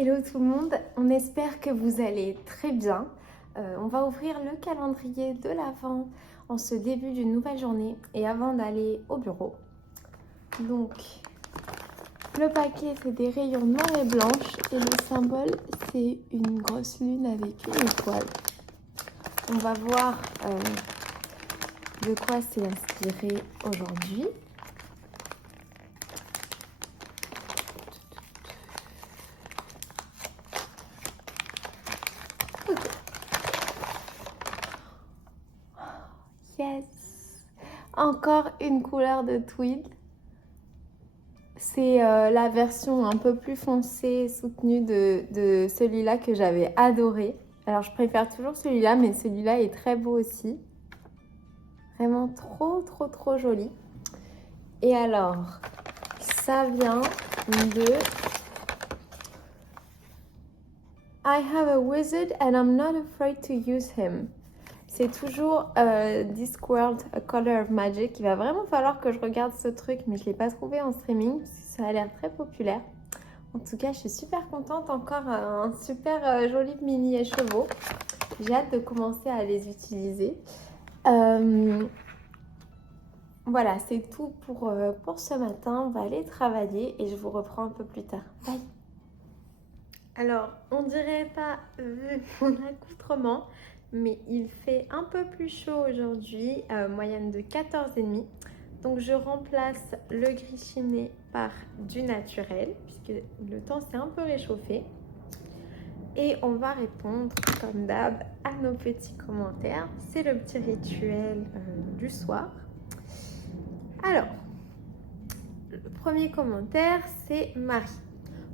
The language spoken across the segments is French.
Hello tout le monde, on espère que vous allez très bien. On va ouvrir le calendrier de l'Avent en ce début d'une nouvelle journée et avant d'aller au bureau. Donc, le paquet c'est des rayons noirs et blanches et le symbole c'est une grosse lune avec une étoile. On va voir de quoi c'est inspiré aujourd'hui. Yes! Encore une couleur de tweed. C'est la version un peu plus foncée, soutenue de celui-là que j'avais adoré. Alors je préfère toujours celui-là, mais celui-là est très beau aussi. Vraiment trop joli. Et alors, ça vient de I have a wizard and I'm not afraid to use him. C'est toujours Discworld, A Color of Magic. Il va vraiment falloir que je regarde ce truc, mais je ne l'ai pas trouvé en streaming, parce que ça a l'air très populaire. En tout cas, je suis super contente. Encore un super joli mini écheveau. J'ai hâte de commencer à les utiliser. Voilà, c'est tout pour ce matin. On va aller travailler et je vous reprends un peu plus tard. Bye! Alors, on dirait pas vu mon accoutrement, mais il fait un peu plus chaud aujourd'hui, moyenne de 14,5. Donc je remplace le gris chiné par du naturel, puisque le temps s'est un peu réchauffé. Et on va répondre, comme d'hab, à nos petits commentaires. C'est le petit rituel du soir. Alors, le premier commentaire, c'est Marie.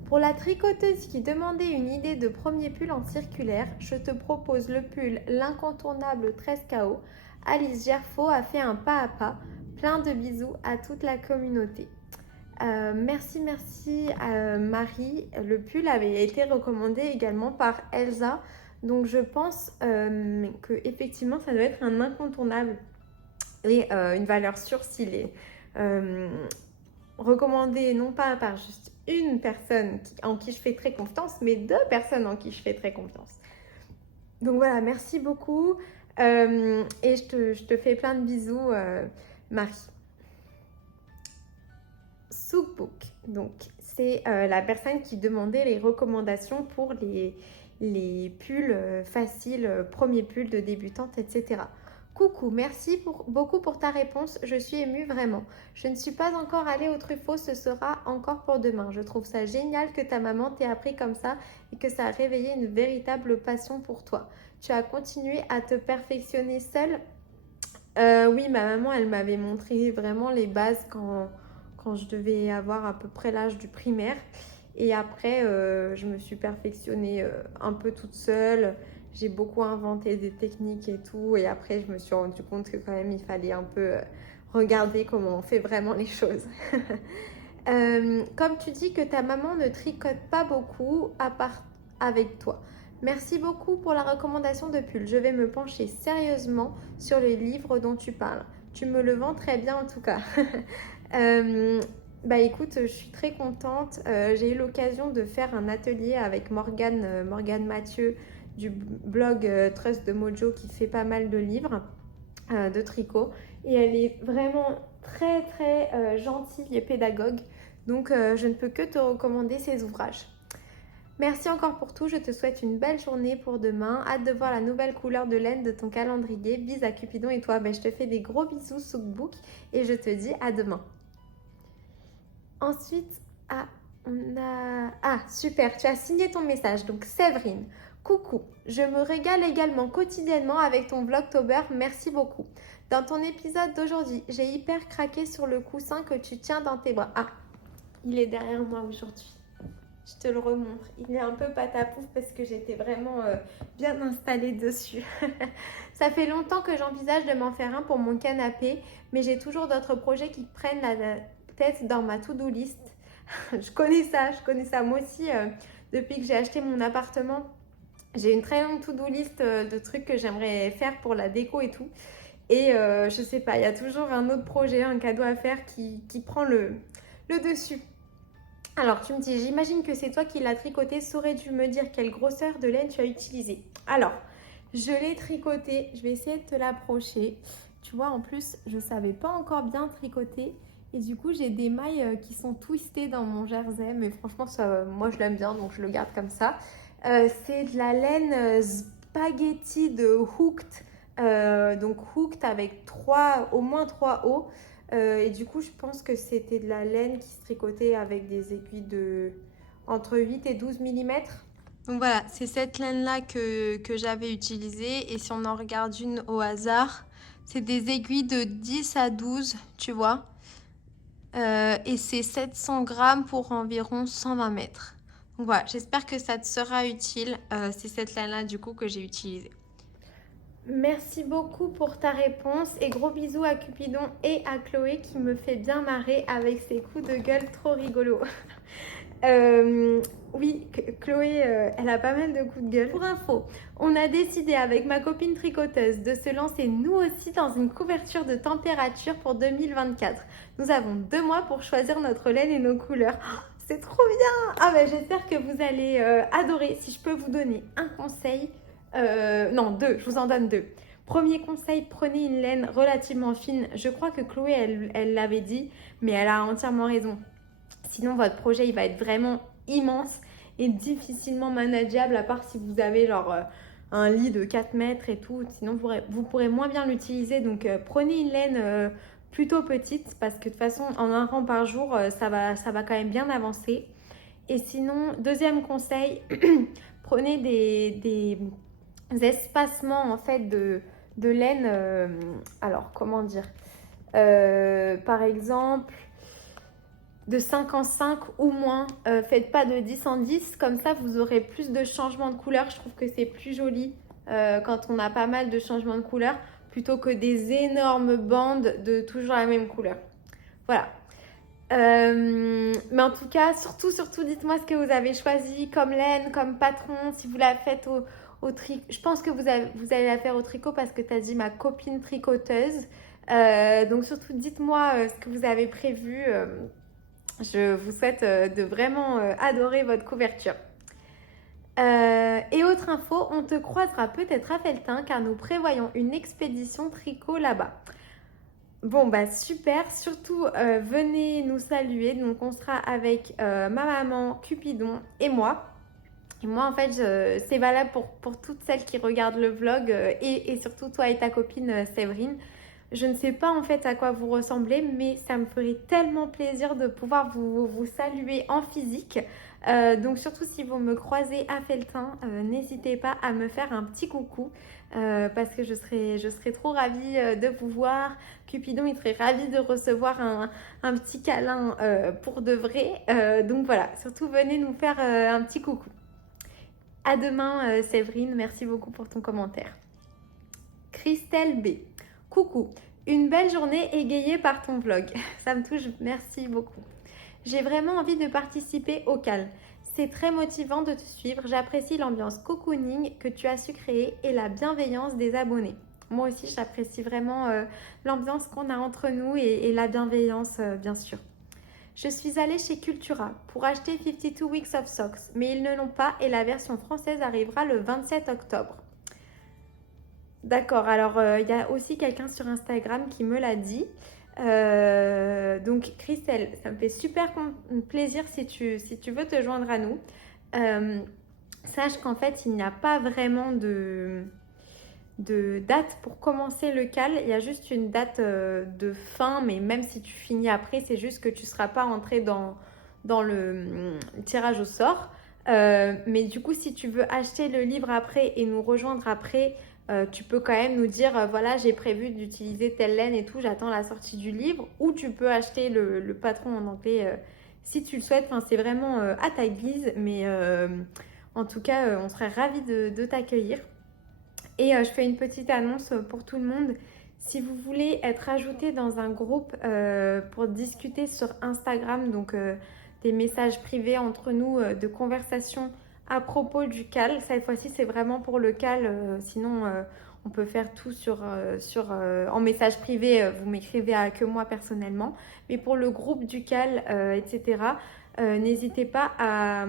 Pour la tricoteuse qui demandait une idée de premier pull en circulaire, je te propose le pull L'incontournable 13KO. Alice Gerfaux a fait un pas à pas. Plein de bisous à toute la communauté. Merci Marie. Le pull avait été recommandé également par Elsa. Donc je pense que effectivement ça doit être un incontournable et une valeur sûre s'il est recommandé non pas par juste une personne en qui je fais très confiance, mais 2 personnes en qui je fais très confiance. Donc voilà, merci beaucoup et je te fais plein de bisous Marie. Sookbook, donc c'est la personne qui demandait les recommandations pour les pulls faciles, premier pull de débutante, etc. Coucou, merci beaucoup pour ta réponse, je suis émue vraiment. Je ne suis pas encore allée au Truffaut, ce sera encore pour demain. Je trouve ça génial que ta maman t'ait appris comme ça et que ça a réveillé une véritable passion pour toi. Tu as continué à te perfectionner seule? Oui, ma maman, elle m'avait montré vraiment les bases quand je devais avoir à peu près l'âge du primaire. Et après, je me suis perfectionnée un peu toute seule. J'ai beaucoup inventé des techniques et tout. Et après, je me suis rendu compte que quand même, il fallait un peu regarder comment on fait vraiment les choses. Comme tu dis que ta maman ne tricote pas beaucoup à part avec toi. Merci beaucoup pour la recommandation de pull. Je vais me pencher sérieusement sur le livre dont tu parles. Tu me le vends très bien en tout cas. Bah écoute, je suis très contente. J'ai eu l'occasion de faire un atelier avec Morgane Mathieu du blog Trust de Mojo qui fait pas mal de livres de tricot. Et elle est vraiment très gentille et pédagogue. Donc je ne peux que te recommander ses ouvrages. Merci encore pour tout, je te souhaite une belle journée pour demain. Hâte de voir la nouvelle couleur de laine de ton calendrier. Bis à Cupidon et toi. Je te fais des gros bisous Sookbook et je te dis à demain. Ensuite, on a... Ah, super, tu as signé ton message. Donc, Séverine, coucou, je me régale également quotidiennement avec ton Vlogtober. Merci beaucoup. Dans ton épisode d'aujourd'hui, j'ai hyper craqué sur le coussin que tu tiens dans tes bras. Ah, il est derrière moi aujourd'hui. Je te le remontre. Il est un peu patapouf parce que j'étais vraiment bien installée dessus. Ça fait longtemps que j'envisage de m'en faire un pour mon canapé, mais j'ai toujours d'autres projets qui prennent la tête dans ma to-do list. Je connais ça. Moi aussi, depuis que j'ai acheté mon appartement, j'ai une très longue to-do list de trucs que j'aimerais faire pour la déco et tout. Et je sais pas, il y a toujours un autre projet, un cadeau à faire qui prend le dessus. Alors, tu me dis, j'imagine que c'est toi qui l'as tricoté. Saurais-tu me dire quelle grosseur de laine tu as utilisé? Alors, je l'ai tricoté. Je vais essayer de te l'approcher. Tu vois, en plus, je ne savais pas encore bien tricoter. Et du coup, j'ai des mailles qui sont twistées dans mon jersey. Mais franchement, ça, moi, je l'aime bien, donc je le garde comme ça. C'est de la laine spaghetti de Hooked. Donc, Hooked avec au moins 3 hauts. Et du coup, je pense que c'était de la laine qui se tricotait avec des aiguilles de entre 8 et 12 millimètres. Donc voilà, c'est cette laine-là que j'avais utilisée. Et si on en regarde une au hasard, c'est des aiguilles de 10 à 12, tu vois. Et c'est 700 grammes pour environ 120 mètres. Donc voilà, j'espère que ça te sera utile. C'est cette laine-là du coup que j'ai utilisée. Merci beaucoup pour ta réponse et gros bisous à Cupidon et à Chloé qui me fait bien marrer avec ses coups de gueule trop rigolos. Oui, Chloé, elle a pas mal de coups de gueule. Pour info, on a décidé avec ma copine tricoteuse de se lancer nous aussi dans une couverture de température pour 2024. Nous avons 2 mois pour choisir notre laine et nos couleurs. Oh, c'est trop bien! Ah ben j'espère que vous allez adorer. Si je peux vous donner un conseil, non, 2, je vous en donne 2. Premier conseil, prenez une laine relativement fine. Je crois que Chloé, elle l'avait dit, mais elle a entièrement raison. Sinon, votre projet, il va être vraiment immense et difficilement manageable, à part si vous avez genre un lit de 4 mètres et tout. Sinon, vous pourrez moins bien l'utiliser. Donc, prenez une laine plutôt petite parce que de toute façon, en un rang par jour, ça va quand même bien avancer. Et sinon, deuxième conseil, prenez des espacements en fait de laine. Alors, comment dire par exemple, de 5 en 5 ou moins. Faites pas de 10 en 10, comme ça vous aurez plus de changements de couleur. Je trouve que c'est plus joli quand on a pas mal de changements de couleur plutôt que des énormes bandes de toujours la même couleur. Voilà. Mais en tout cas, surtout, dites-moi ce que vous avez choisi comme laine, comme patron, si vous la faites au tricot. Je pense que vous allez la faire au tricot parce que tu as dit ma copine tricoteuse. Donc surtout, dites-moi ce que vous avez prévu. Je vous souhaite de vraiment adorer votre couverture. Et autre info, on te croisera peut-être à Felletin car nous prévoyons une expédition tricot là-bas. Bon bah super, surtout venez nous saluer. Donc on sera avec ma maman, Cupidon et moi. Et moi en fait c'est valable pour toutes celles qui regardent le vlog et surtout toi et ta copine Séverine. Je ne sais pas en fait à quoi vous ressemblez, mais ça me ferait tellement plaisir de pouvoir vous saluer en physique. Donc surtout si vous me croisez à Felletin, n'hésitez pas à me faire un petit coucou parce que je serais trop ravie de vous voir. Cupidon, il serait ravi de recevoir un petit câlin pour de vrai. Donc voilà, surtout venez nous faire un petit coucou. À demain Séverine, merci beaucoup pour ton commentaire. Christelle B. Coucou, une belle journée égayée par ton vlog. Ça me touche, merci beaucoup. J'ai vraiment envie de participer au CAL. C'est très motivant de te suivre. J'apprécie l'ambiance cocooning que tu as su créer et la bienveillance des abonnés. Moi aussi, j'apprécie vraiment l'ambiance qu'on a entre nous et la bienveillance, bien sûr. Je suis allée chez Cultura pour acheter 52 Weeks of Socks, mais ils ne l'ont pas et la version française arrivera le 27 octobre. D'accord, alors il y a aussi quelqu'un sur Instagram qui me l'a dit. Donc Christelle, ça me fait super plaisir si tu veux te joindre à nous. Sache qu'en fait, il n'y a pas vraiment de date pour commencer le CAL. Il y a juste une date de fin, mais même si tu finis après, c'est juste que tu ne seras pas entré dans le tirage au sort. Mais du coup, si tu veux acheter le livre après et nous rejoindre après, tu peux quand même nous dire voilà, j'ai prévu d'utiliser telle laine et tout, j'attends la sortie du livre. Ou tu peux acheter le patron en anglais si tu le souhaites. Enfin, c'est vraiment à ta guise, mais en tout cas, on serait ravis de t'accueillir. Et je fais une petite annonce pour tout le monde. Si vous voulez être ajouté dans un groupe pour discuter sur Instagram, donc des messages privés entre nous, de conversations à propos du CAL. Cette fois-ci, c'est vraiment pour le CAL. Sinon, On peut faire tout en message privé, vous m'écrivez que moi personnellement. Mais pour le groupe du CAL, etc., n'hésitez pas à...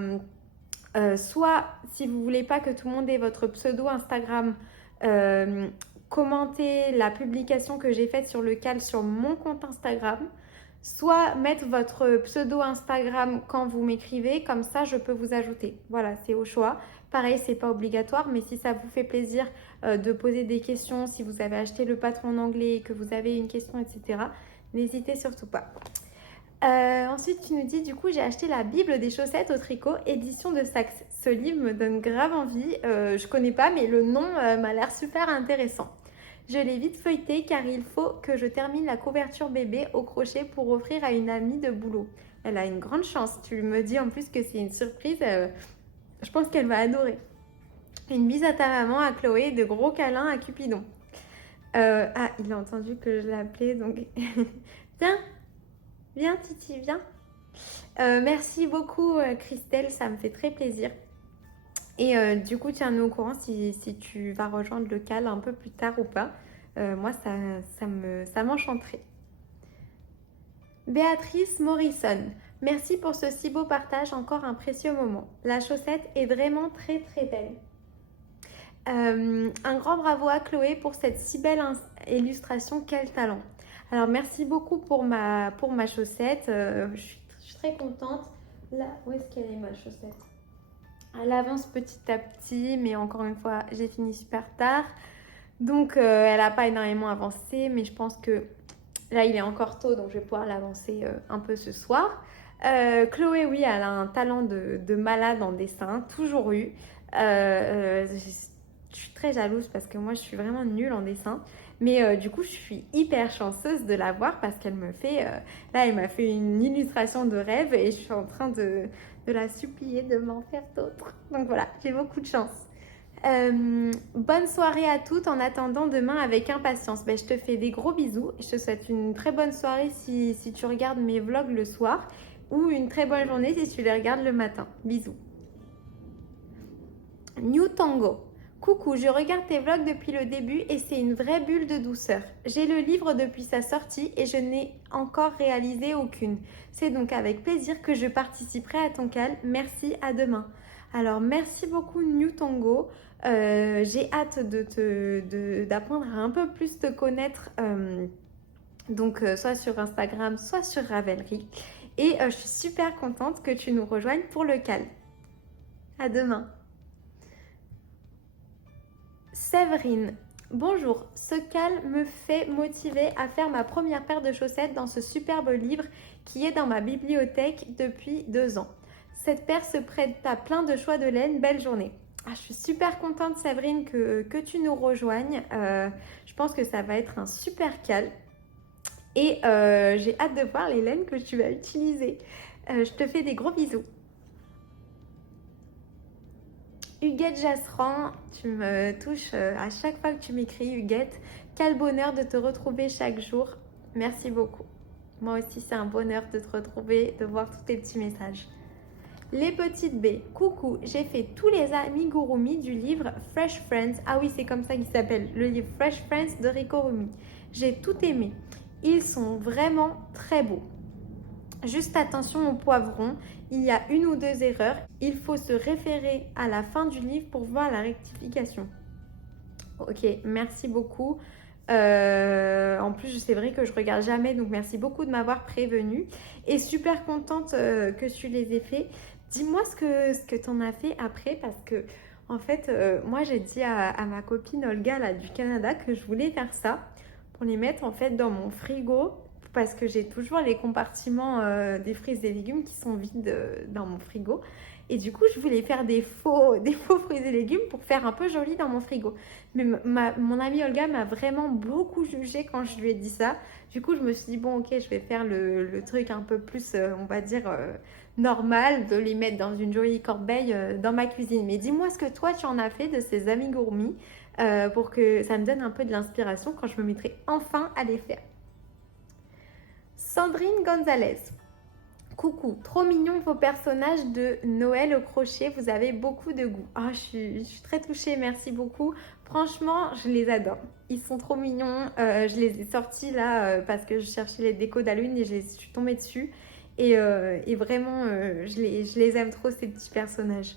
soit, si vous voulez pas que tout le monde ait votre pseudo Instagram, commenter la publication que j'ai faite sur le CAL sur mon compte Instagram, soit mettre votre pseudo Instagram quand vous m'écrivez, comme ça je peux vous ajouter. Voilà, c'est au choix. Pareil, c'est pas obligatoire, mais si ça vous fait plaisir de poser des questions, si vous avez acheté le patron en anglais et que vous avez une question, etc., n'hésitez surtout pas. Ensuite, tu nous dis, du coup, j'ai acheté la Bible des chaussettes au tricot, édition de Saxe. Ce livre me donne grave envie. Je connais pas, mais le nom m'a l'air super intéressant. Je l'ai vite feuilleté car il faut que je termine la couverture bébé au crochet pour offrir à une amie de boulot. Elle a une grande chance. Tu me dis en plus que c'est une surprise. Je pense qu'elle va adorer. Une bise à ta maman, à Chloé, de gros câlins à Cupidon. Ah, il a entendu que je l'appelais, donc... Viens Titi, viens. Merci beaucoup Christelle, ça me fait très plaisir. Et du coup, tiens-nous au courant si tu vas rejoindre le CAL un peu plus tard ou pas. Moi, ça m'enchanterait. Béatrice Morrison, merci pour ce si beau partage, encore un précieux moment. La chaussette est vraiment très très belle. Un grand bravo à Chloé pour cette si belle illustration, quel talent. Alors merci beaucoup pour ma chaussette, je suis très contente. Là, où est-ce qu'elle est ma chaussette? Elle avance petit à petit, mais encore une fois, j'ai fini super tard. Donc, elle n'a pas énormément avancé, mais je pense que là, il est encore tôt, donc je vais pouvoir l'avancer un peu ce soir. Chloé, oui, elle a un talent de malade en dessin, toujours eu. Je suis très jalouse parce que moi, je suis vraiment nulle en dessin. Mais du coup, je suis hyper chanceuse de la voir parce qu'elle me fait... là, elle m'a fait une illustration de rêve et je suis en train de la supplier de m'en faire d'autres. Donc voilà, j'ai beaucoup de chance. Bonne soirée à toutes en attendant demain avec impatience. Ben, je te fais des gros bisous. Je te souhaite une très bonne soirée si tu regardes mes vlogs le soir ou une très bonne journée si tu les regardes le matin. Bisous. New Tango. Coucou, je regarde tes vlogs depuis le début et c'est une vraie bulle de douceur. J'ai le livre depuis sa sortie et je n'ai encore réalisé aucune. C'est donc avec plaisir que je participerai à ton CAL. Merci, à demain. Alors, merci beaucoup New Tango. J'ai hâte d'apprendre à un peu plus te connaître, soit sur Instagram, soit sur Ravelry. Et je suis super contente que tu nous rejoignes pour le CAL. À demain. Séverine, bonjour, ce CAL me fait motiver à faire ma première paire de chaussettes dans ce superbe livre qui est dans ma bibliothèque depuis 2 ans. Cette paire se prête à plein de choix de laine, belle journée. Ah, je suis super contente Séverine que tu nous rejoignes, je pense que ça va être un super CAL et j'ai hâte de voir les laines que tu vas utiliser. Je te fais des gros bisous. Huguette Jasseran, tu me touches à chaque fois que tu m'écris Huguette. Quel bonheur de te retrouver chaque jour. Merci beaucoup. Moi aussi, c'est un bonheur de te retrouver, de voir tous tes petits messages. Les petites B, coucou, j'ai fait tous les amigurumi du livre Fresh Friends. Ah oui, c'est comme ça qu'il s'appelle, le livre Fresh Friends de Rico Rumi. J'ai tout aimé. Ils sont vraiment très beaux. Juste attention aux poivrons, il y a 1 ou 2 erreurs. Il faut se référer à la fin du livre pour voir la rectification. Ok, merci beaucoup. En plus, c'est vrai que je regarde jamais, donc merci beaucoup de m'avoir prévenue. Et super contente que tu les aies fait. Dis-moi ce que tu en as fait après parce que, en fait, moi j'ai dit à ma copine Olga là, du Canada que je voulais faire ça pour les mettre en fait dans mon frigo. Parce que j'ai toujours les compartiments des fruits et légumes qui sont vides dans mon frigo. Et du coup, je voulais faire des faux fruits et légumes pour faire un peu joli dans mon frigo. Mais mon amie Olga m'a vraiment beaucoup jugée quand je lui ai dit ça. Du coup, je me suis dit, bon, ok, je vais faire le truc un peu plus, on va dire, normal, de les mettre dans une jolie corbeille dans ma cuisine. Mais dis-moi ce que toi, tu en as fait de ces amigurumis pour que ça me donne un peu de l'inspiration quand je me mettrai enfin à les faire. Sandrine Gonzalez. Coucou, trop mignon vos personnages de Noël au crochet, vous avez beaucoup de goût. Ah, je suis très touchée, merci beaucoup. Franchement, je les adore. Ils sont trop mignons. Je les ai sortis là parce que je cherchais les décos d'Halloween et je suis tombée dessus. Et vraiment, je les aime trop ces petits personnages.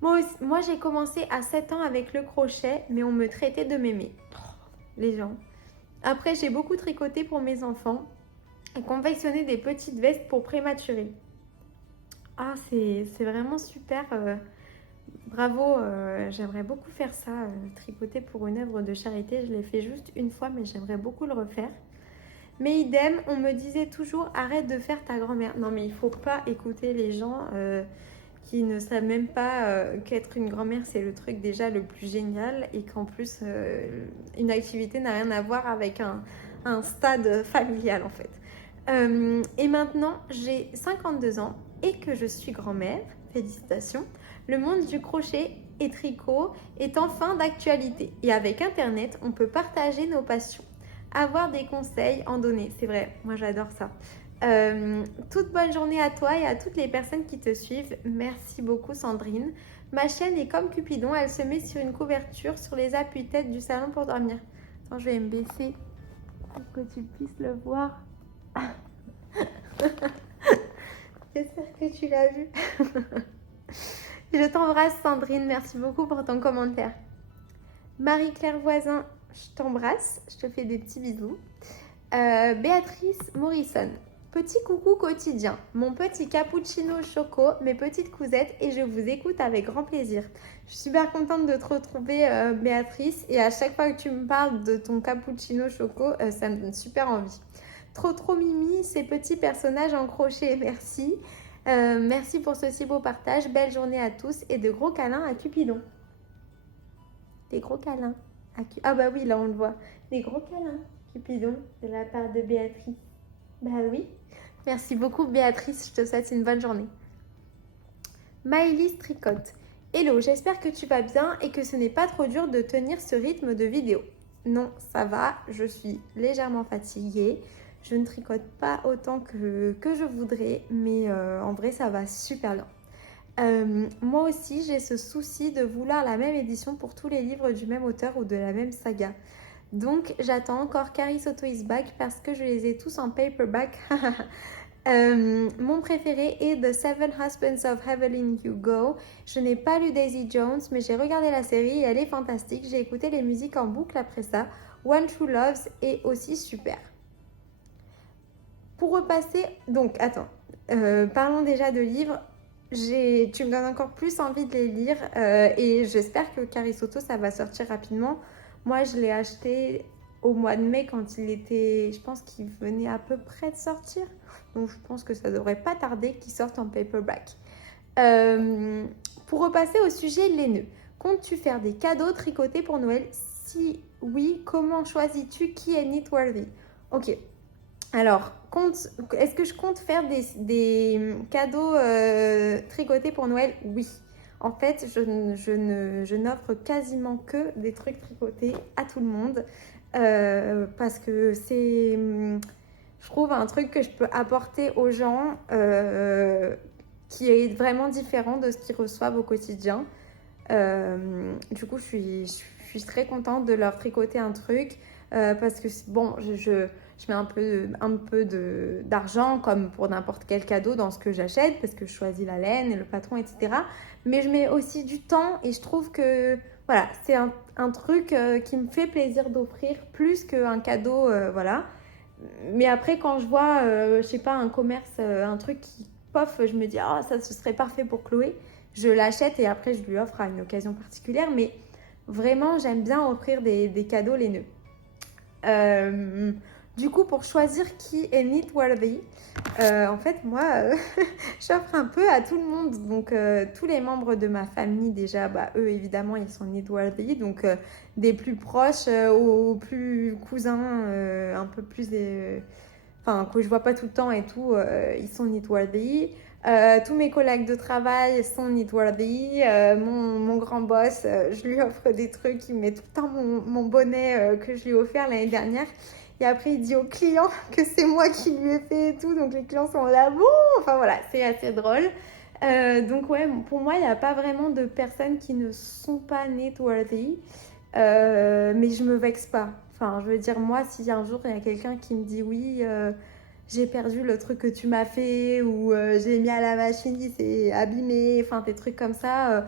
Moi j'ai commencé à 7 ans avec le crochet, mais on me traitait de mémé. Oh, les gens. Après, j'ai beaucoup tricoté pour mes enfants et confectionné des petites vestes pour prématurés. Ah, c'est vraiment super. Bravo, j'aimerais beaucoup faire ça, tricoter pour une œuvre de charité. Je l'ai fait juste une fois, mais j'aimerais beaucoup le refaire. Mais idem, on me disait toujours arrête de faire ta grand-mère. Non, mais il faut pas écouter les gens qui ne savent même pas qu'être une grand-mère, c'est le truc déjà le plus génial et qu'en plus, une activité n'a rien à voir avec un stade familial en fait. Et maintenant, j'ai 52 ans et que je suis grand-mère. Félicitations. Le monde du crochet et tricot est enfin d'actualité. Et avec Internet, on peut partager nos passions. Avoir des conseils, en donner. C'est vrai, moi j'adore ça. Toute bonne journée à toi et à toutes les personnes qui te suivent. Merci beaucoup Sandrine. Ma chienne est comme Cupidon, elle se met sur une couverture sur les appuis-têtes du salon pour dormir. Attends, je vais me baisser pour que tu puisses le voir. J'espère que tu l'as vu. Je t'embrasse Sandrine, merci beaucoup pour ton commentaire. Marie-Claire Voisin, je t'embrasse, je te fais des petits bisous. Béatrice Morrison, petit coucou quotidien, mon petit cappuccino choco, mes petites cousettes et je vous écoute avec grand plaisir. Je suis super contente de te retrouver Béatrice et à chaque fois que tu me parles de ton cappuccino choco, ça me donne super envie. Trop mimi, ces petits personnages en crochet, merci. Merci pour ce si beau partage, belle journée à tous et de gros câlins à Cupidon. Des gros câlins. Ah bah oui, là on le voit. Des gros câlins, Cupidon, de la part de Béatrice. Bah oui. Merci beaucoup Béatrice, je te souhaite une bonne journée. Maëlys tricote. Hello, j'espère que tu vas bien et que ce n'est pas trop dur de tenir ce rythme de vidéo. Non, ça va, je suis légèrement fatiguée. Je ne tricote pas autant que je voudrais, mais en vrai ça va super bien. Moi aussi, j'ai ce souci de vouloir la même édition pour tous les livres du même auteur ou de la même saga. Donc, j'attends encore Carrie Soto is Back parce que je les ai tous en paperback. Mon préféré est The Seven Husbands of Evelyn Hugo. Je n'ai pas lu Daisy Jones, mais j'ai regardé la série et elle est fantastique. J'ai écouté les musiques en boucle après ça. One True Loves est aussi super. Pour repasser, donc attends, parlons déjà de livres. Tu me donnes encore plus envie de les lire et j'espère que Carrie Soto ça va sortir rapidement. Moi je l'ai acheté au mois de mai quand il était, je pense qu'il venait à peu près de sortir, donc je pense que ça devrait pas tarder qu'il sorte en paperback. Pour repasser au sujet laineux, comptes-tu faire des cadeaux tricotés pour Noël? Si oui, comment choisis-tu qui est knitworthy? Ok. Alors, est-ce que je compte faire des cadeaux tricotés pour Noël? Oui. En fait, je n'offre quasiment que des trucs tricotés à tout le monde parce que c'est, je trouve, un truc que je peux apporter aux gens qui est vraiment différent de ce qu'ils reçoivent au quotidien. Du coup, je suis très contente de leur tricoter un truc parce que, bon, je mets un peu d'argent comme pour n'importe quel cadeau dans ce que j'achète parce que je choisis la laine et le patron, etc. Mais je mets aussi du temps et je trouve que voilà, c'est un truc qui me fait plaisir d'offrir plus qu'un cadeau, voilà. Mais après, quand je vois, je sais pas, un commerce, un truc qui pof, je me dis, ah, ça, ce serait parfait pour Chloé. Je l'achète et après, je lui offre à une occasion particulière. Mais vraiment, j'aime bien offrir des cadeaux laineux. Du coup, pour choisir qui est knitworthy, en fait, moi, j'offre un peu à tout le monde. Donc, tous les membres de ma famille, déjà, bah, eux, évidemment, ils sont knitworthy. Donc, des plus proches aux plus cousins, un peu plus... Enfin, que je vois pas tout le temps et tout, ils sont knitworthy. Tous mes collègues de travail sont knitworthy. Mon grand boss, je lui offre des trucs. Il met tout le temps mon bonnet que je lui ai offert l'année dernière. Et après, il dit au client que c'est moi qui lui ai fait et tout. Donc les clients sont là, bon. Enfin voilà, c'est assez drôle. Donc ouais, pour moi, il n'y a pas vraiment de personnes qui ne sont pas knitworthy. Mais je me vexe pas. Enfin, je veux dire, moi, si un jour il y a quelqu'un qui me dit oui, j'ai perdu le truc que tu m'as fait, ou j'ai mis à la machine, il s'est abîmé, enfin des trucs comme ça.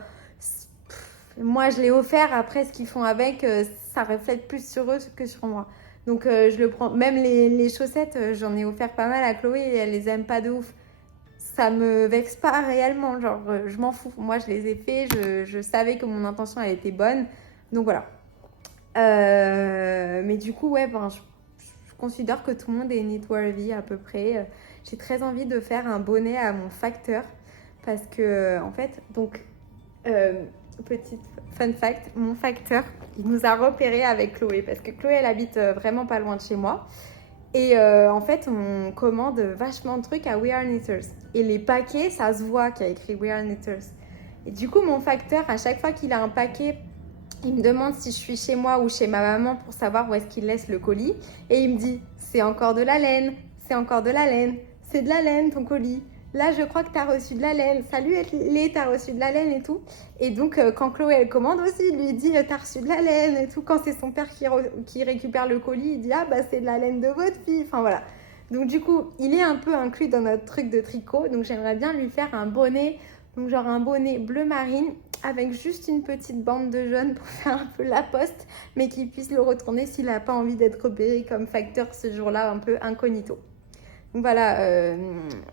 Moi, je l'ai offert. Après, ce qu'ils font avec, ça reflète plus sur eux que sur moi. Donc, je le prends. Même les chaussettes, j'en ai offert pas mal à Chloé et elle les aime pas de ouf. Ça me vexe pas réellement. Genre, je m'en fous. Moi, je les ai fait. Je savais que mon intention, elle était bonne. Donc, voilà. Mais du coup, ouais, ben, je considère que tout le monde est knitworthy à peu près. J'ai très envie de faire un bonnet à mon facteur. Parce que, en fait, donc. Petite fun fact, mon facteur, il nous a repéré avec Chloé parce que Chloé, elle habite vraiment pas loin de chez moi. Et en fait, on commande vachement de trucs à We Are Knitters. Et les paquets, ça se voit qu'il y a écrit We Are Knitters. Et du coup, mon facteur, à chaque fois qu'il a un paquet, il me demande si je suis chez moi ou chez ma maman pour savoir où est-ce qu'il laisse le colis. Et il me dit, c'est encore de la laine, c'est encore de la laine, c'est de la laine ton colis. Là, je crois que tu as reçu de la laine. Salut, Lé, tu as reçu de la laine et tout. Et donc, quand Chloé, elle commande aussi, il lui dit, tu as reçu de la laine et tout. Quand c'est son père qui récupère le colis, il dit, ah, bah, c'est de la laine de votre fille. Enfin, voilà. Donc, du coup, il est un peu inclus dans notre truc de tricot. Donc, j'aimerais bien lui faire un bonnet. Donc, genre un bonnet bleu marine avec juste une petite bande de jaune pour faire un peu la poste, mais qu'il puisse le retourner s'il n'a pas envie d'être repéré comme facteur ce jour-là, un peu incognito. Donc voilà,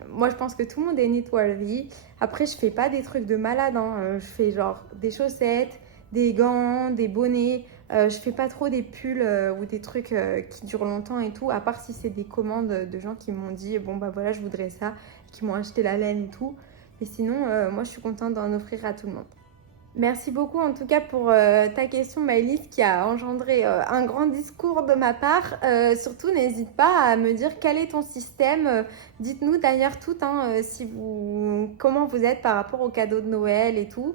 moi je pense que tout le monde est knitworthy. Après, je fais pas des trucs de malade, hein. Je fais genre des chaussettes, des gants, des bonnets. Je fais pas trop des pulls ou des trucs qui durent longtemps et tout, à part si c'est des commandes de gens qui m'ont dit bon bah voilà, je voudrais ça, qui m'ont acheté la laine et tout. Mais sinon, moi je suis contente d'en offrir à tout le monde. Merci beaucoup en tout cas pour ta question Maëlys qui a engendré un grand discours de ma part. Surtout n'hésite pas à me dire quel est ton système. Dites-nous d'ailleurs tout si comment vous êtes par rapport aux cadeaux de Noël et tout.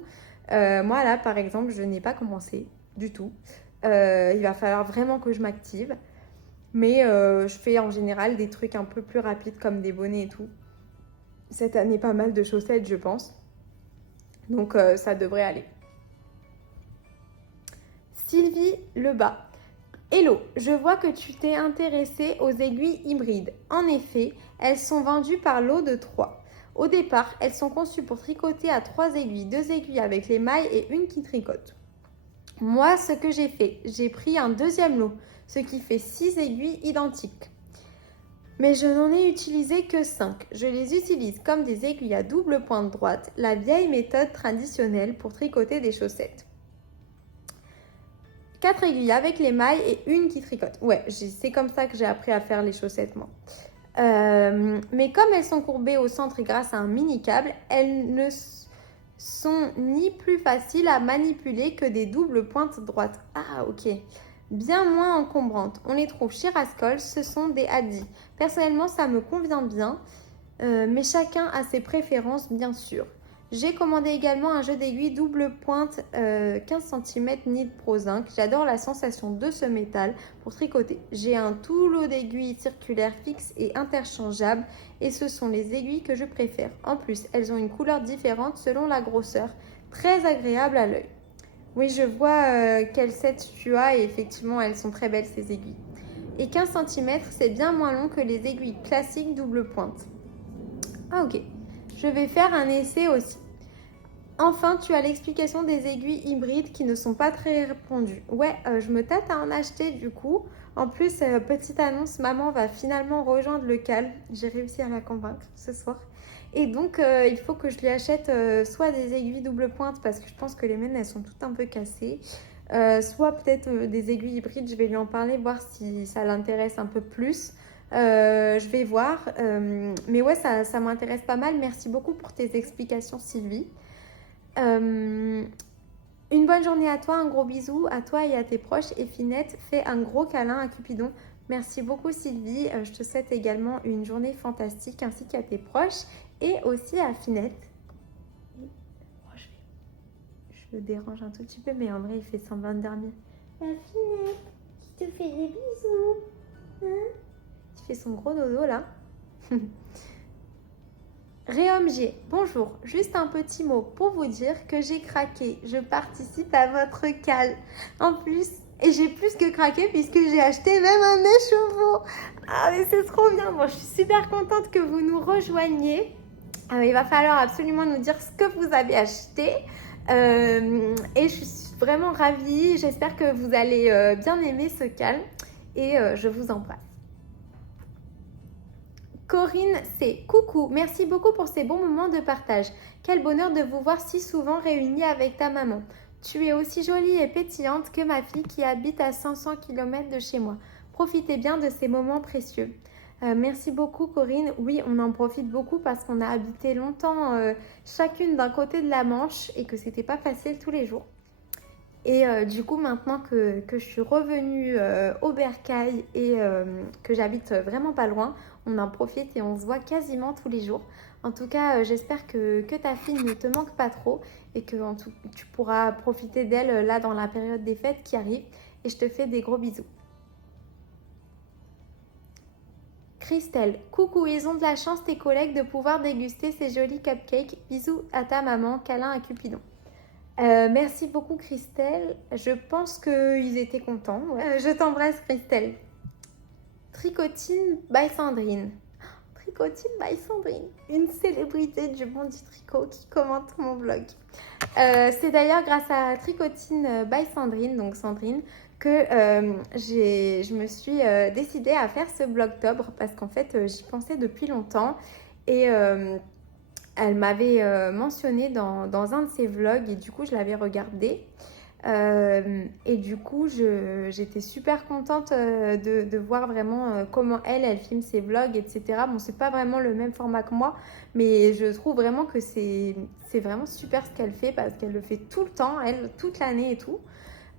Moi là par exemple je n'ai pas commencé du tout. Il va falloir vraiment que je m'active. Mais je fais en général des trucs un peu plus rapides comme des bonnets et tout. Cette année pas mal de chaussettes je pense. Donc ça devrait aller. Sylvie Lebas. Hello, je vois que tu t'es intéressée aux aiguilles hybrides. En effet, elles sont vendues par lot de 3. Au départ, elles sont conçues pour tricoter à 3 aiguilles, 2 aiguilles avec les mailles et une qui tricote. Moi, ce que j'ai fait, j'ai pris un deuxième lot, ce qui fait 6 aiguilles identiques. Mais je n'en ai utilisé que 5. Je les utilise comme des aiguilles à double pointe droite, la vieille méthode traditionnelle pour tricoter des chaussettes. 4 aiguilles avec les mailles et une qui tricote. Ouais, c'est comme ça que j'ai appris à faire les chaussettes, moi. Mais comme elles sont courbées au centre et grâce à un mini câble, elles ne sont ni plus faciles à manipuler que des doubles pointes droites. Ah, ok. Bien moins encombrantes. On les trouve chez Rascol, ce sont des Hadis. Personnellement, ça me convient bien, mais chacun a ses préférences, bien sûr. J'ai commandé également un jeu d'aiguilles double pointe 15 cm Knit Pro Zinc. J'adore la sensation de ce métal pour tricoter. J'ai un tout lot d'aiguilles circulaires fixes et interchangeables et ce sont les aiguilles que je préfère. En plus, elles ont une couleur différente selon la grosseur. Très agréable à l'œil. Oui, je vois quel set tu as et effectivement, elles sont très belles ces aiguilles. Et 15 cm, c'est bien moins long que les aiguilles classiques double pointe. Ah ok. Je vais faire un essai aussi. Enfin, tu as l'explication des aiguilles hybrides qui ne sont pas très répandues. Ouais, je me tâte à en acheter du coup. En plus, petite annonce, maman va finalement rejoindre le CAL. J'ai réussi à la convaincre ce soir. Et donc, il faut que je lui achète soit des aiguilles double pointe parce que je pense que les miennes, elles sont toutes un peu cassées. Soit peut-être des aiguilles hybrides, je vais lui en parler, voir si ça l'intéresse un peu plus. Je vais voir. Mais ouais, ça m'intéresse pas mal. Merci beaucoup pour tes explications, Sylvie. Une bonne journée à toi, un gros bisou à toi et à tes proches. Et Finette, fais un gros câlin à Cupidon. Merci beaucoup Sylvie. Je te souhaite également une journée fantastique ainsi qu'à tes proches et aussi à Finette. Je le dérange un tout petit peu, mais en vrai, il fait semblant de dormir. La Finette qui te fait des bisous. Il fait son gros dodo là. Réom G, bonjour, juste un petit mot pour vous dire que j'ai craqué, je participe à votre cale. En plus, et j'ai plus que craqué puisque j'ai acheté même un écheveau. Ah mais c'est trop bien, bon, je suis super contente que vous nous rejoigniez. Il va falloir absolument nous dire ce que vous avez acheté. Et je suis vraiment ravie, j'espère que vous allez bien aimer ce cale et je vous embrasse. Corinne, c'est coucou, merci beaucoup pour ces bons moments de partage. Quel bonheur de vous voir si souvent réunis avec ta maman. Tu es aussi jolie et pétillante que ma fille qui habite à 500 km de chez moi. Profitez bien de ces moments précieux. Merci beaucoup Corinne. Oui, on en profite beaucoup parce qu'on a habité longtemps chacune d'un côté de la Manche et que c'était pas facile tous les jours. Et du coup, maintenant que je suis revenue au Bercail et que j'habite vraiment pas loin, on en profite et on se voit quasiment tous les jours. En tout cas, j'espère que ta fille ne te manque pas trop et que tu pourras profiter d'elle là dans la période des fêtes qui arrive. Et je te fais des gros bisous. Christelle, coucou, ils ont de la chance tes collègues de pouvoir déguster ces jolis cupcakes. Bisous à ta maman, câlin à Cupidon. Merci beaucoup Christelle, je pense qu'ils étaient contents. Ouais. Je t'embrasse Christelle. Tricotine by Sandrine. Tricotine by Sandrine, une célébrité du monde du tricot qui commente mon vlog. C'est d'ailleurs grâce à Tricotine by Sandrine, donc Sandrine, que je me suis décidée à faire ce vlogtobre parce qu'en fait j'y pensais depuis longtemps et elle m'avait mentionné dans un de ses vlogs et du coup je l'avais regardé et du coup j'étais super contente de voir vraiment comment elle filme ses vlogs, etc. Bon, c'est pas vraiment le même format que moi, mais je trouve vraiment que c'est vraiment super ce qu'elle fait parce qu'elle le fait tout le temps, elle, toute l'année et tout.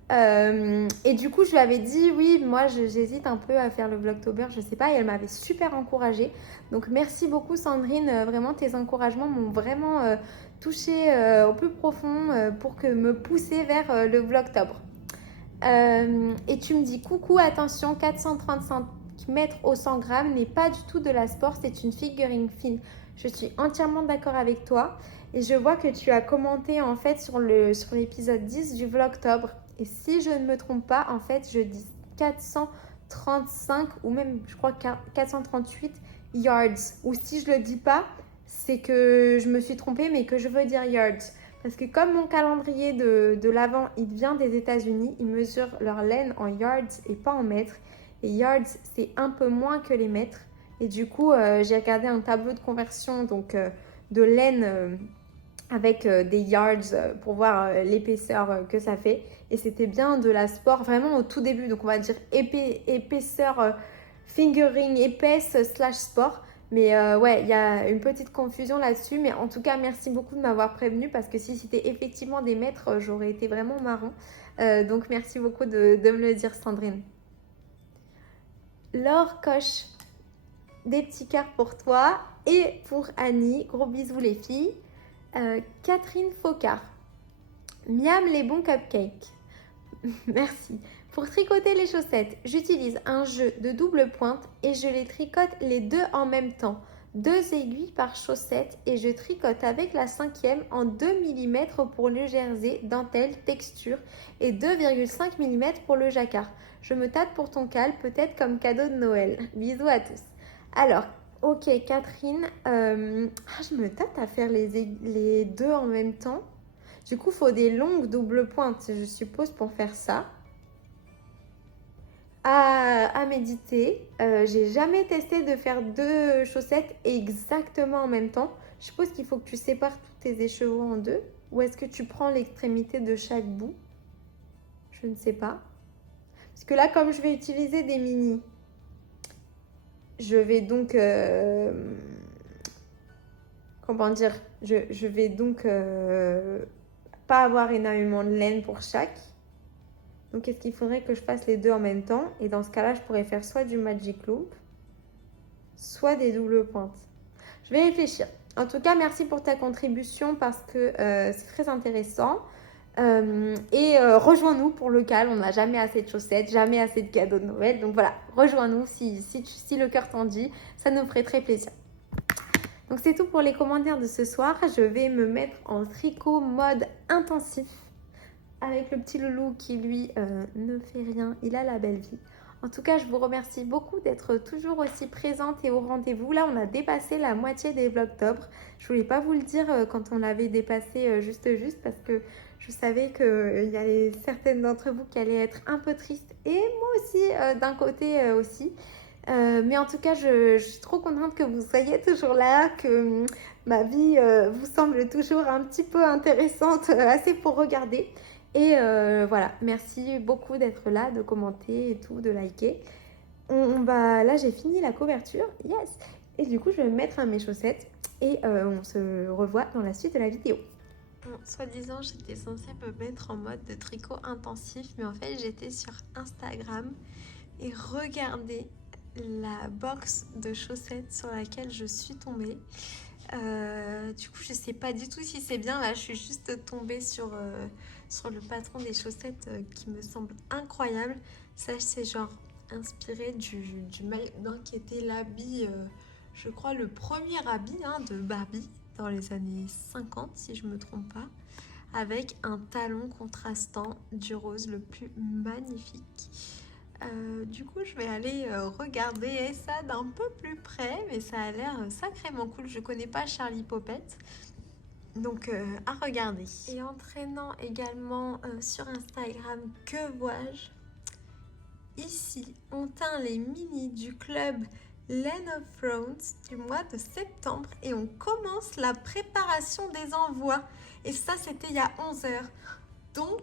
Et du coup je lui avais dit oui, moi j'hésite un peu à faire le vlogtober, je sais pas, et elle m'avait super encouragée, donc merci beaucoup Sandrine, vraiment tes encouragements m'ont vraiment touchée au plus profond pour me pousser vers le vlogtober. Et tu me dis coucou, attention, 435 mètres au 100 grammes n'est pas du tout de la sport, c'est une figurine fine. Je suis entièrement d'accord avec toi et je vois que tu as commenté en fait sur l'épisode 10 du vlogtober. Et si je ne me trompe pas, en fait, je dis 435 ou même, je crois, 438 yards. Ou si je ne le dis pas, c'est que je me suis trompée, mais que je veux dire yards. Parce que comme mon calendrier de l'Avent, il vient des États-Unis, ils mesurent leur laine en yards et pas en mètres. Et yards, c'est un peu moins que les mètres. Et du coup, j'ai regardé un tableau de conversion donc, de laine avec des yards pour voir l'épaisseur que ça fait. Et c'était bien de la sport, vraiment au tout début. Donc on va dire épaisseur fingering épaisse / sport. Mais ouais, il y a une petite confusion là-dessus. Mais en tout cas, merci beaucoup de m'avoir prévenu parce que si c'était effectivement des mètres, j'aurais été vraiment marron. Donc merci beaucoup de me le dire, Sandrine. Laure Coche, des petits cœurs pour toi et pour Annie. Gros bisous les filles. Catherine Focard, miam les bons cupcakes. Merci. Pour tricoter les chaussettes, j'utilise un jeu de double pointe et je les tricote les deux en même temps. 2 aiguilles par chaussette et je tricote avec la 5e en 2 mm pour le jersey, dentelle, texture et 2,5 mm pour le jacquard. Je me tâte pour ton cal, peut-être comme cadeau de Noël. Bisous à tous. Alors, ok Catherine, je me tâte à faire les deux en même temps. Du coup, il faut des longues doubles pointes, je suppose, pour faire ça. À méditer. J'ai jamais testé de faire 2 chaussettes exactement en même temps. Je suppose qu'il faut que tu sépares tous tes écheveaux en 2. Ou est-ce que tu prends l'extrémité de chaque bout? Je ne sais pas. Parce que là, comme je vais utiliser des mini, je vais donc... comment dire? Je vais donc pas avoir énormément de laine pour chaque. Donc, est-ce qu'il faudrait que je fasse les deux en même temps? Et dans ce cas-là, je pourrais faire soit du Magic Loop, soit des doubles pointes. Je vais réfléchir. En tout cas, merci pour ta contribution parce que c'est très intéressant. Rejoins-nous pour le cal, on n'a jamais assez de chaussettes, jamais assez de cadeaux de Noël. Donc voilà, rejoins-nous si le cœur t'en dit, ça nous ferait très plaisir. Donc c'est tout pour les commentaires de ce soir. Je vais me mettre en tricot mode intensif avec le petit loulou qui lui ne fait rien, il a la belle vie. En tout cas, je vous remercie beaucoup d'être toujours aussi présente et au rendez-vous. Là, on a dépassé la moitié des vlogtober. Je voulais pas vous le dire quand on l'avait dépassé juste parce que je savais qu'il y avait certaines d'entre vous qui allaient être un peu tristes et moi aussi d'un côté aussi. Mais en tout cas, je suis trop contente que vous soyez toujours là, que ma vie vous semble toujours un petit peu intéressante, assez pour regarder. Et voilà, merci beaucoup d'être là, de commenter et tout, de liker. Là, j'ai fini la couverture, yes. Et du coup, je vais me mettre à mes chaussettes et on se revoit dans la suite de la vidéo. Bon, soi-disant, j'étais censée me mettre en mode de tricot intensif, mais en fait, j'étais sur Instagram et regardez la box de chaussettes sur laquelle je suis tombée. Du coup, je sais pas du tout si c'est bien. Là, je suis juste tombée sur le patron des chaussettes qui me semble incroyable. Ça, c'est genre inspiré du mannequin qui était l'habit, je crois, le premier habit de Barbie dans les années 50, si je me trompe pas, avec un talon contrastant du rose le plus magnifique. Du coup, je vais aller regarder ça d'un peu plus près, mais ça a l'air sacrément cool. Je connais pas Charlie Poppet, donc à regarder. Et entraînant également sur Instagram, que vois-je? Ici, on teint les mini du club Land of Thrones du mois de septembre et on commence la préparation des envois. Et ça, c'était il y a 11 heures. Donc,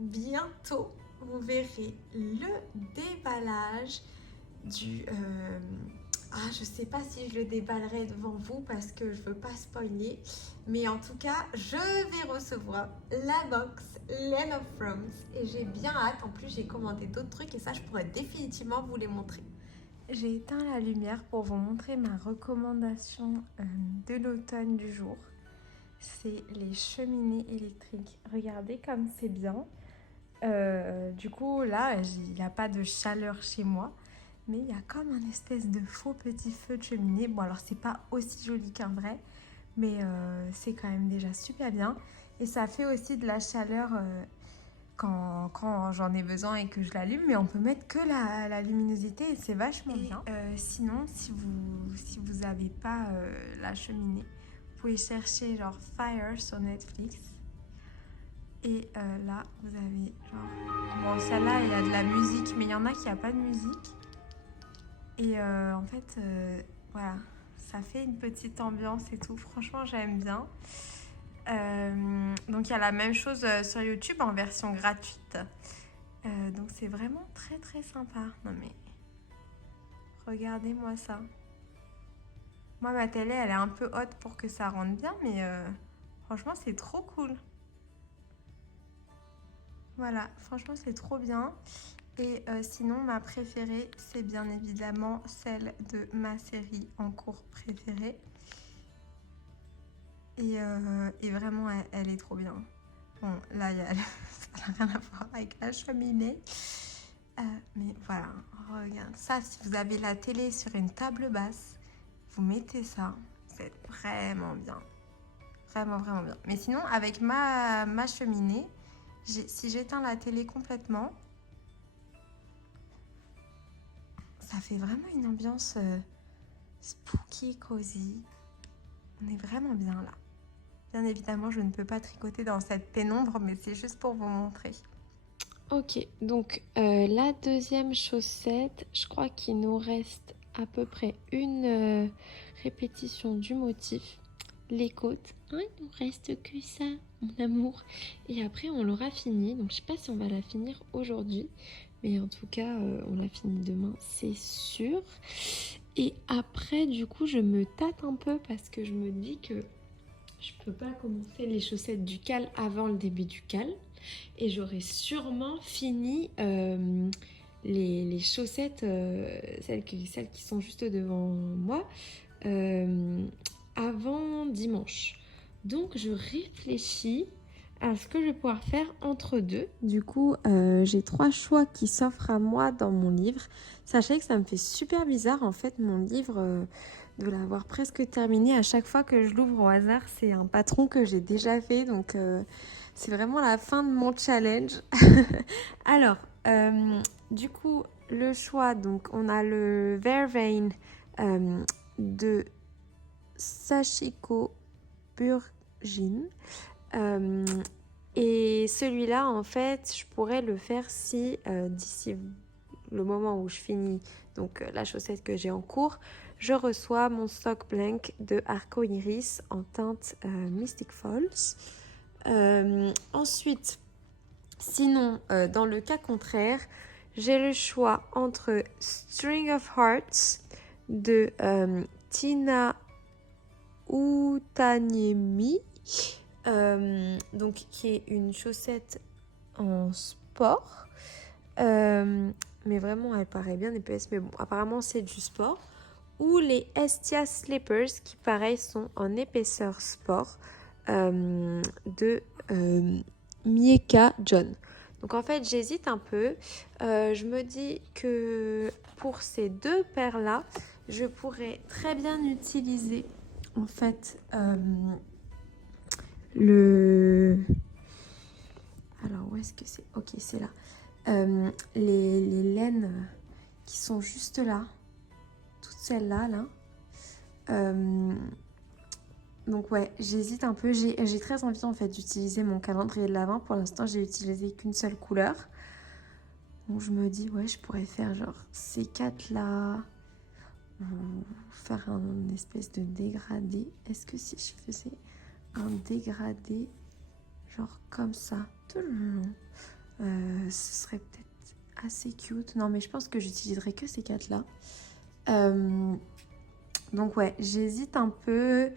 bientôt, vous verrez le déballage du... je sais pas si je le déballerai devant vous parce que je veux pas spoiler. Mais en tout cas, je vais recevoir la box Land of Thrones. Et j'ai bien hâte. En plus, j'ai commandé d'autres trucs et ça, je pourrais définitivement vous les montrer. J'ai éteint la lumière pour vous montrer ma recommandation de l'automne du jour. C'est les cheminées électriques. Regardez comme c'est bien. Du coup, là, il n'y a pas de chaleur chez moi. Mais il y a comme un espèce de faux petit feu de cheminée. Bon, alors, c'est pas aussi joli qu'un vrai. Mais c'est quand même déjà super bien. Et ça fait aussi de la chaleur quand j'en ai besoin et que je l'allume. Mais on peut mettre que la luminosité et c'est vachement bien. Sinon, si vous n'avez pas la cheminée, vous pouvez chercher genre Fire sur Netflix. Et là, vous avez genre... Bon, celle-là, il y a de la musique, mais il y en a qui n'ont pas de musique. Et en fait, voilà, ça fait une petite ambiance et tout. Franchement, j'aime bien. Donc, il y a la même chose sur YouTube en version gratuite. Donc, c'est vraiment très, très sympa. Non, mais regardez-moi ça. Moi, ma télé, elle est un peu haute pour que ça rentre bien, mais franchement, c'est trop cool. Voilà, franchement, c'est trop bien. Et sinon, ma préférée, c'est bien évidemment celle de ma série en cours préférée. Et vraiment, elle est trop bien. Bon, là, ça n'a rien à voir avec la cheminée. Mais voilà, regarde. Ça, si vous avez la télé sur une table basse, vous mettez ça. C'est vraiment bien. Vraiment, vraiment bien. Mais sinon, avec ma cheminée, si j'éteins la télé complètement, ça fait vraiment une ambiance spooky, cozy. On est vraiment bien là. Bien évidemment, je ne peux pas tricoter dans cette pénombre, mais c'est juste pour vous montrer. Ok, donc la deuxième chaussette, je crois qu'il nous reste à peu près une répétition du motif. Les côtes, il nous reste que ça, mon amour. Et après, on l'aura fini. Donc, je sais pas si on va la finir aujourd'hui. Mais en tout cas, on la finit demain, c'est sûr. Et après, du coup, je me tâte un peu parce que je me dis que je peux pas commencer les chaussettes du cal avant le début du cal. Et j'aurai sûrement fini les chaussettes, celles qui sont juste devant moi, avant dimanche. Donc, je réfléchis Alors, ce que je vais pouvoir faire entre deux, du coup, j'ai 3 choix qui s'offrent à moi dans mon livre. Sachez que ça me fait super bizarre, en fait, mon livre, de l'avoir presque terminé. À chaque fois que je l'ouvre au hasard, c'est un patron que j'ai déjà fait, donc c'est vraiment la fin de mon challenge. Alors, du coup, le choix, donc on a le Vervain de Sachiko Burjin. Et celui-là, en fait, je pourrais le faire si d'ici le moment où je finis donc la chaussette que j'ai en cours, je reçois mon stock blank de Arco Iris en teinte Mystic Falls. Ensuite, sinon, dans le cas contraire, j'ai le choix entre String of Hearts de Tina Utaniemi, donc qui est une chaussette en sport. Mais vraiment, elle paraît bien épaisse, mais bon, apparemment c'est du sport. Ou les Estia Slippers, qui pareil sont en épaisseur sport, de Mieka John. Donc en fait, j'hésite un peu. Je me dis que pour ces 2 paires-là, je pourrais très bien utiliser en fait le... Alors, où est-ce que c'est? Ok, c'est là. Les laines qui sont juste là. Toutes celles-là, là. Donc ouais, j'hésite un peu. J'ai très envie en fait d'utiliser mon calendrier de l'Avent. Pour l'instant, j'ai utilisé qu'une seule couleur. Donc je me dis, ouais, je pourrais faire genre ces 4-là. Ou faire un espèce de dégradé. Est-ce que si je faisais un dégradé, genre comme ça, tout le long, ce serait peut-être assez cute. Non, mais je pense que j'utiliserai que ces 4-là. Donc ouais, j'hésite un peu.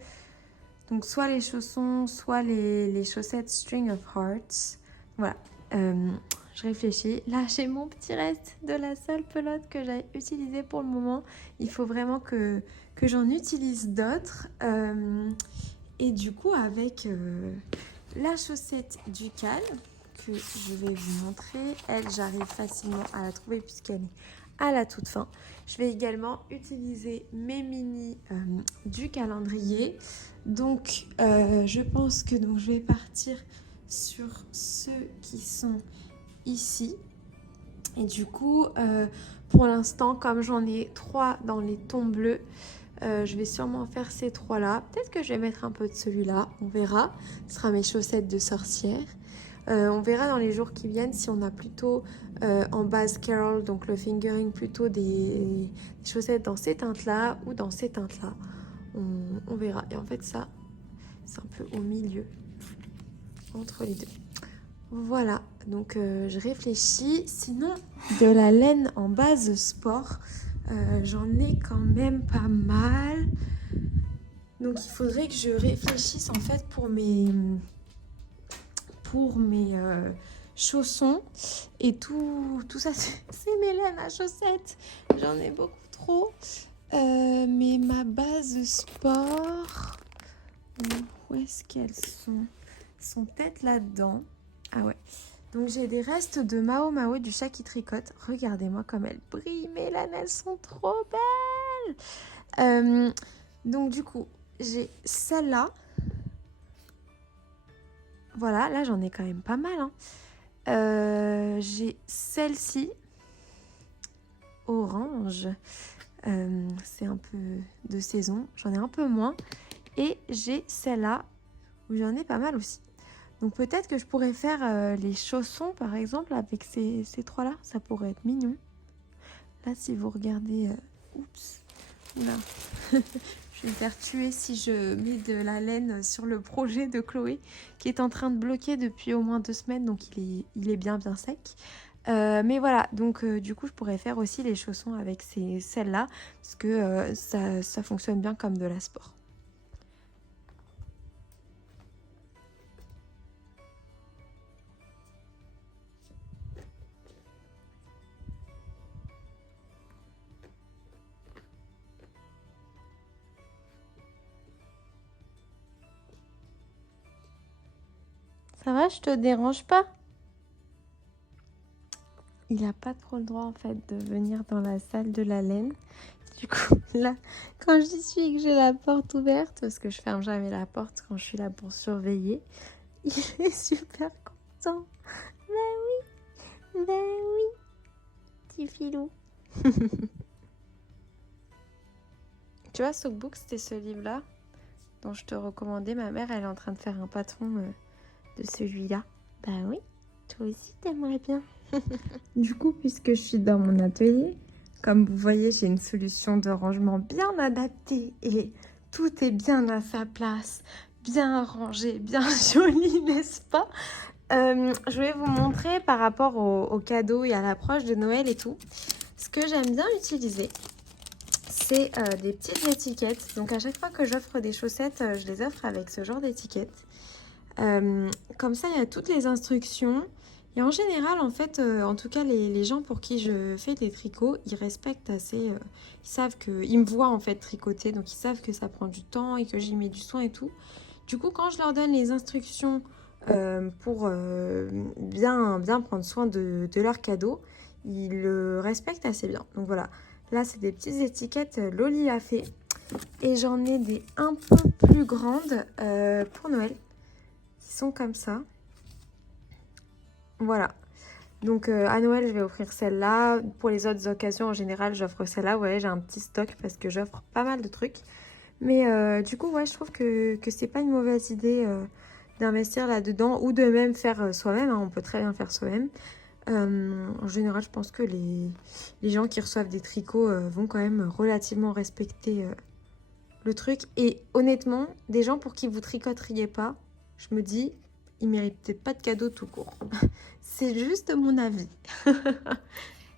Donc soit les chaussons, soit les chaussettes String of Hearts. Voilà, je réfléchis. Là, j'ai mon petit reste de la seule pelote que j'ai utilisée pour le moment. Il faut vraiment que j'en utilise d'autres. Et du coup, avec la chaussette Ducal, que je vais vous montrer, elle, j'arrive facilement à la trouver puisqu'elle est à la toute fin. Je vais également utiliser mes mini du calendrier. Donc, je pense que je vais partir sur ceux qui sont ici. Et du coup, pour l'instant, comme j'en ai 3 dans les tons bleus, je vais sûrement faire ces 3-là. Peut-être que je vais mettre un peu de celui-là, on verra. Ce sera mes chaussettes de sorcière. On verra dans les jours qui viennent si on a plutôt en base Carol, donc le fingering, plutôt des chaussettes dans ces teintes-là ou dans ces teintes-là. On verra. Et en fait, ça, c'est un peu au milieu, entre les deux. Voilà, donc je réfléchis. Sinon, de la laine en base sport, j'en ai quand même pas mal. Donc il faudrait que je réfléchisse en fait pour mes chaussons. Et tout ça, c'est mes laines à chaussettes. J'en ai beaucoup trop. Mais ma base sport, où est-ce qu'elles sont? Elles sont peut-être là-dedans. Ah ouais. Donc j'ai des restes de Mao Mao du chat qui tricote. Regardez-moi comme elles brillent. Mes laines, elles sont trop belles. Donc du coup, j'ai celle-là. Voilà, là j'en ai quand même pas mal. J'ai celle-ci. Orange. C'est un peu de saison. J'en ai un peu moins. Et j'ai celle-là où j'en ai pas mal aussi. Donc peut-être que je pourrais faire les chaussons par exemple avec ces 3-là. Ça pourrait être mignon. Là si vous regardez... oups. Oula. Je vais me faire tuer si je mets de la laine sur le projet de Chloé qui est en train de bloquer depuis au moins 2 semaines. Donc il est bien sec. Mais voilà, donc du coup je pourrais faire aussi les chaussons avec celles-là parce que ça fonctionne bien comme de la sport. Ça va, je te dérange pas? Il n'a pas trop le droit en fait de venir dans la salle de la laine. Du coup, là, quand j'y suis et que j'ai la porte ouverte, parce que je ferme jamais la porte quand je suis là pour surveiller, il est super content. Ben oui, petit filou. Tu vois, Soapbook, c'était ce livre-là dont je te recommandais. Ma mère, elle est en train de faire un patron de celui-là. Bah oui, toi aussi t'aimerais bien. Du coup, puisque je suis dans mon atelier, comme vous voyez, j'ai une solution de rangement bien adaptée et tout est bien à sa place, bien rangé, bien joli, n'est-ce pas? Je vais vous montrer par rapport aux cadeaux et à l'approche de Noël et tout. Ce que j'aime bien utiliser, c'est des petites étiquettes. Donc à chaque fois que j'offre des chaussettes, je les offre avec ce genre d'étiquettes. Comme ça, il y a toutes les instructions. Et en général, en fait, en tout cas, les gens pour qui je fais des tricots, ils respectent assez. Ils savent que. Ils me voient en fait tricoter, donc ils savent que ça prend du temps et que j'y mets du soin et tout. Du coup, quand je leur donne les instructions pour bien prendre soin de leur cadeau, ils le respectent assez bien. Donc voilà, là, c'est des petites étiquettes Loli a fait. Et j'en ai des un peu plus grandes pour Noël, qui sont comme ça. Voilà. Donc à Noël, je vais offrir celle-là. Pour les autres occasions, en général, j'offre celle-là. Ouais, j'ai un petit stock parce que j'offre pas mal de trucs. Mais du coup, ouais, je trouve que c'est pas une mauvaise idée d'investir là-dedans ou de même faire soi-même. Hein. On peut très bien faire soi-même. En général, je pense que les gens qui reçoivent des tricots vont quand même relativement respecter le truc. Et honnêtement, des gens pour qui vous tricoteriez pas, je me dis, ils méritent peut-être pas de cadeau tout court. C'est juste mon avis.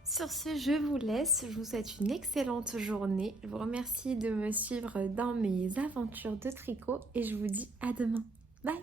Sur ce, je vous laisse. Je vous souhaite une excellente journée. Je vous remercie de me suivre dans mes aventures de tricot et je vous dis à demain. Bye!